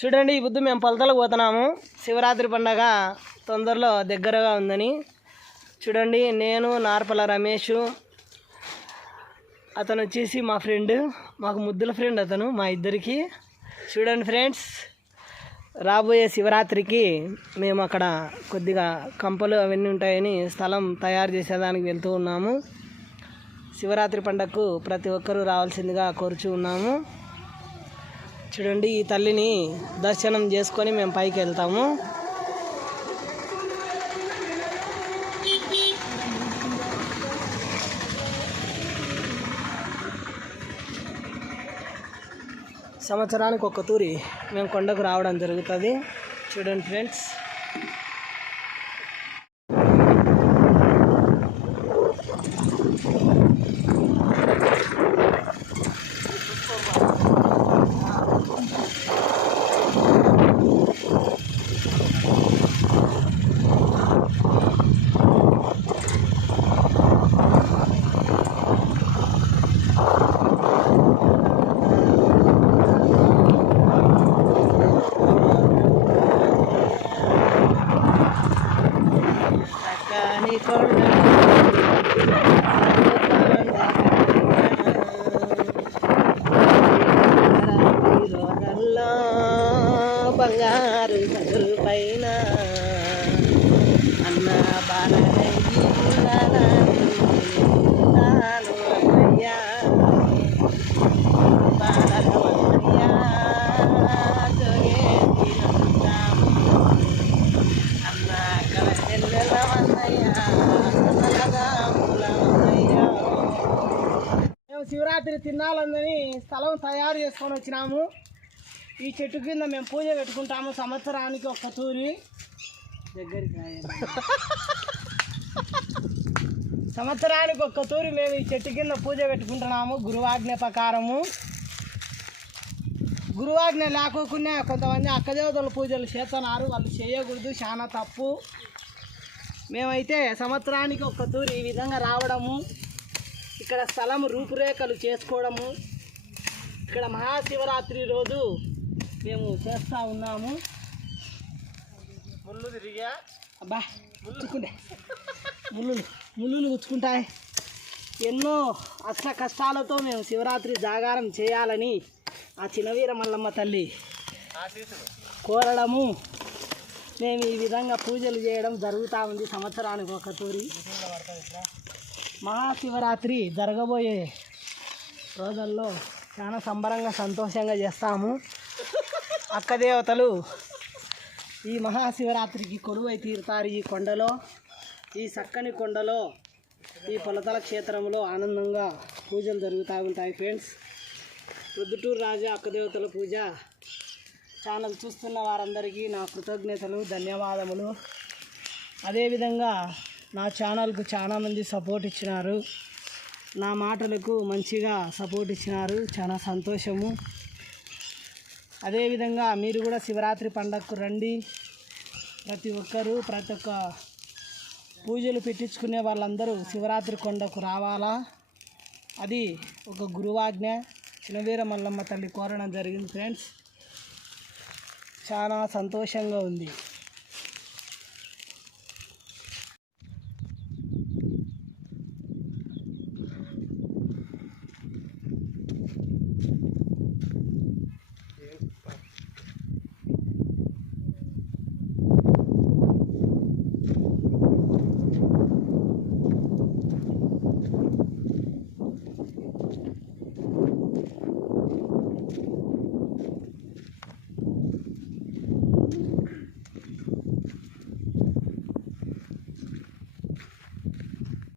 చూడండి ఈ బుద్ధు మేము పొలతలకు పోతున్నాము. శివరాత్రి పండగ తొందరలో దగ్గరగా ఉందని. చూడండి నేను నార్పల రమేష్ అతను వచ్చేసి మా ఫ్రెండ్ మాకు ముద్దుల ఫ్రెండ్ అతను మా ఇద్దరికి. చూడండి ఫ్రెండ్స్ రాబోయే శివరాత్రికి మేము అక్కడ కొద్దిగా కంపలు అవన్నీ ఉంటాయని స్థలం తయారు చేసేదానికి వెళ్తూ ఉన్నాము. శివరాత్రి పండగకు ప్రతి ఒక్కరూ రావాల్సిందిగా కోరుచూ ఉన్నాము. చూడండి ఈ తల్లిని దర్శనం చేసుకొని మేము పైకి వెళ్తాము. సంవత్సరానికి ఒక్క తూరి మేము కొండకు రావడం జరుగుతుంది. చూడండి ఫ్రెండ్స్. బంగారు కదులు పైన అన్న బాలయ్య మేము శివరాత్రి తినాలందని స్థలం తయారు చేసుకొని వచ్చినాము. ఈ చెట్టు కింద మేము పూజ పెట్టుకుంటాము సంవత్సరానికి ఒక్క తూరి. దగ్గరికి సంవత్సరానికి ఒక్క తూరి మేము ఈ చెట్టు కింద పూజ పెట్టుకుంటున్నాము గురువాజ్ఞ ప్రకారము. గురువాజ్ఞ లేకోకుండా కొంతమంది అక్కదేవతల పూజలు చేస్తున్నారు వాళ్ళు చేయకూడదు చాలా తప్పు. మేమైతే సంవత్సరానికి ఒక్క తూరి ఈ విధంగా రావడము. ఇక్కడ స్థలం రూపురేఖలు చేసుకోవడము. ఇక్కడ మహాశివరాత్రి రోజు మేము చేస్తూ ఉన్నాము. ముళ్ళు తిరిగా? అబ్బా గుచ్చుకుంటే ముళ్ళులు ముళ్ళులు గుచ్చుకుంటాయి ఎన్నో అష్ట కష్టాలతో మేము శివరాత్రి జాగారం చేయాలని ఆ చిన్నవీర మల్లమ్మ తల్లి కోరడము. మేము ఈ విధంగా పూజలు చేయడం జరుగుతూ ఉంది సంవత్సరానికి ఒక తూరి. మహాశివరాత్రి జరగబోయే రోజుల్లో చాలా సంబరంగా సంతోషంగా చేస్తాము. అక్క దేవతలు ఈ మహాశివరాత్రికి కొలువై తీరుతారు ఈ కొండలో. ఈ చక్కని కొండలో ఈ పొలతల క్షేత్రంలో ఆనందంగా పూజలు జరుగుతూ ఉంటాయి ఫ్రెండ్స్ రుద్దుటూరు రాజా అక్కదేవతల పూజ. ఛానల్ చూస్తున్న వారందరికీ నా కృతజ్ఞతలు ధన్యవాదములు. అదేవిధంగా నా ఛానల్కు చాలామంది సపోర్ట్ ఇచ్చినారు. నా మాటలకు మంచిగా సపోర్ట్ ఇచ్చినారు. చాలా సంతోషము. అదేవిధంగా మీరు కూడా శివరాత్రి పండగకు రండి. ప్రతి ఒక్కరూ ప్రతి ఒక్క పూజలు పెట్టించుకునే వాళ్ళందరూ శివరాత్రి కొండకు రావాలా? అది ఒక గురువాజ్ఞ. చినవీర మల్లమ్మ తల్లి కోరడం జరిగింది ఫ్రెండ్స్. చాలా సంతోషంగా ఉంది.